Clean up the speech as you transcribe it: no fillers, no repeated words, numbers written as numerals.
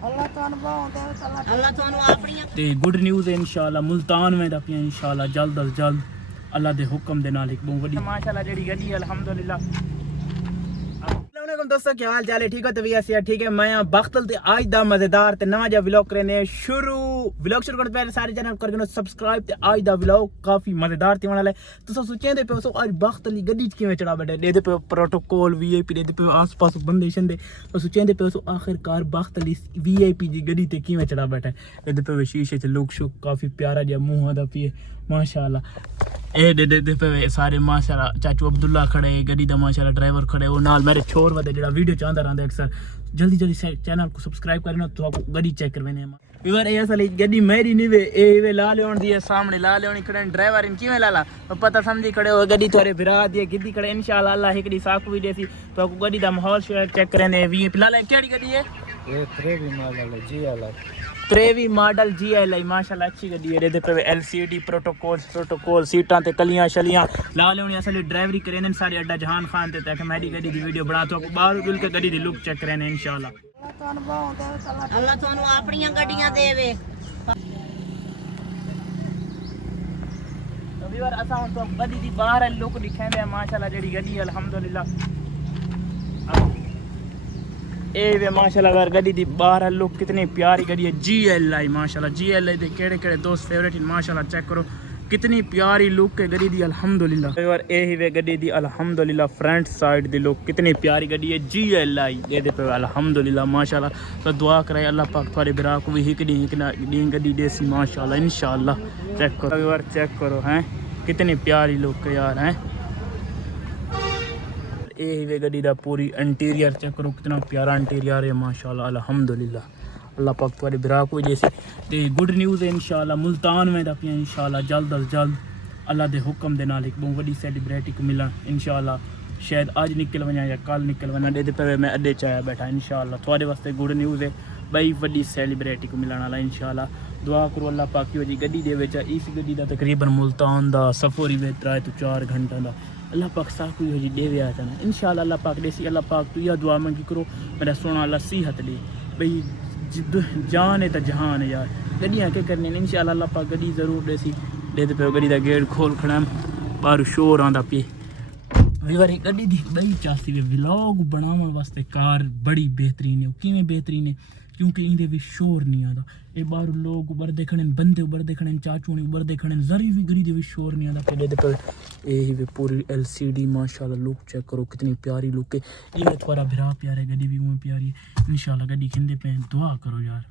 अल्लाह तो अपनी ते गुड न्यूज़ है इंशाल्लाह मुल्तान में दा पिया इंशाल्लाह जल्द अज जल्द अल्लाह दे हुक्म दे नाल एक बहुत वड्डी माशाल्लाह जेडी गड्डी अल्हम्दुलिल्लाह। अस्सलाम दोस्तों, क्या हाल चाल है? ठीक हो? तो भैया से ठीक है। मैं यहाँ बख्तल ते आज दा मजेदार ते नवा जा व्लॉग करने शुरू। व्लॉग शुरू करने पहले सारे चैनल करके सब्सक्राइब ते आज दा व्लॉग काफी मजेदार ते वाला है। तो सब सोचें दे पे सो आज बख्तल दी गड्डी किवें चढ़ा बैठे दे दे पे प्रोटोकॉल वीआईपी दे दे पे आस-पास बंदे शंदे। तो सोचें दे पे सो आखिरकार बख्तल इस वीआईपी दी गड्डी ते किवें चढ़ा बैठा है। दे पे शीशे च लुक शुक काफी प्यारा जा मुंह दा पिए माशाल्लाह। ए दे पे सारे माशाल्लाह चाचू अब्दुल्ला खड़े गड्डी दा माशाल्लाह ड्राइवर खड़े वो नाल मेरे छोर वदे जेड़ा वीडियो चांदा रहंदा अक्सर जल्दी जल्दी चैनल को सब्सक्राइब करना तो आपको गड्डी चेक करवेने व्यूअर ए असल गड्डी मेरी नहीं वे ए वे ला लेवन दी सामने ला लेवनी खड़े ड्राइवर इन किवें लाला तो पता समझी खड़े हो गड्डी तोरे भिरा दी गिद्दी खड़े इंशाल्लाह अल्लाह एकड़ी साकू भी देसी तो आपको गड्डी दा माहौल चेक करने वी लाला केड़ी गड्डी है ये त्रेवी मॉडल है जी अलग त्रेवी मॉडल जी एल आई माशाल्लाह अच्छी गड्डी है दे पे एलसीडी प्रोटोकॉल सीटां ते कलियां शलियां ला लेवनी असल ड्राइवरी करेने सारे अड्डा जहान खान ते ताकि मेरी गड्डी दी वीडियो बना तो आपको बाहर मिल के गड्डी दी लुक चेक करने इंशाल्लाह। अल्लाह तो अपनी गड्डियां देवे। तो व्यूअर असा तो गड्डी दी बाहर लुक दिखांदे माशाल्लाह जेडी गड्डी अल्हम्दुलिल्लाह ए वे माशाल्लाह अगर गड्डी दी बाहर लुक कितनी प्यारी गड्डी है जीएलआई माशाल्लाह जीएलआई दे केड़े दोस्त फेवरेट इन माशाल्लाह चेक करो कितनी प्यारी लुक है गड्डी दी अल्हम्दुलिल्लाह। और ए ही वे गड्डी दी अल्हम्दुलिल्लाह फ्रंट साइड दी लुक कितनी प्यारी गड्डी है जीएलआई दे पे अल्हम्दुलिल्लाह माशाल्लाह। तो दुआ करे अल्लाह पाक थारे बिरा को भी हिकड़ी गड्डी देसी माशाल्लाह इंशाल्लाह चेक करो यार चेक करो हैं कितनी प्यारी लुक है यार हैं। ये वे गड्डी दा पूरी इंटीरियर चेक करो कितना प्यारा इंटीरियर है माशाल्लाह अल्हम्दुलिल्लाह। अल्लाह पाक तुम्हारे बिरा को जैसे ते गुड न्यूज़ है इंशाल्लाह मुल्तान में दा पिया इंशाल्लाह जल्द अज जल्द अल्लाह दे हुक्म दे नाल एक बहुत बड़ी सेलिब्रिटी को मिला इंशाल्लाह शायद आज निकल वना या कल निकल वना दे पे मैं अड्डे च आया बैठा इंशाल्लाह तुम्हारे वास्ते गुड न्यूज़ है बड़ी बड़ी सेलिब्रिटी को मिलने वाला इंशाल्लाह। दुआ करो अल्लाह पाक की गड्डी दे विच इस गड्डी दा तकरीबन मुल्तान दा सफर ही 3 तो 4 घंटा दा अल्लाह पाक साकू हो जी देवे आ जाना इंशाल्लाह। अल्लाह पाक देसी अल्लाह पाक तू यह दुआ मंगी करो मेरा सोना अल्लाह सेहत दे भाई जान है तो जहान है यार गड्डियाँ के करने इंशाल्लाह अल्लाह पाक गड्डी जरूर देसी दे पे गड्डी दा गेट खोल खड़ा बाहर शोर आंदा पे वीवर गड्डी दी बड़ी चासी वे व्लॉग बनावन वास्ते कार बड़ी बेहतरीन है किवें बेहतरीन है क्योंकि इंदे भी शोर नहीं आता ये बाहर लोग उबर देखने बंदे उबर देखने चाचू ने उबर देखने जरी भी गड्डी दे भी शोर नहीं आता पहले पे ये भी पूरी एलसीडी माशाल्लाह लुक चेक करो कितनी प्यारी लुक है ये थोड़ा भिरा प्यारा गड्डी भी वो प्यारी है इंशाल्लाह गड्डी खिंदे पे दुआ करो यार।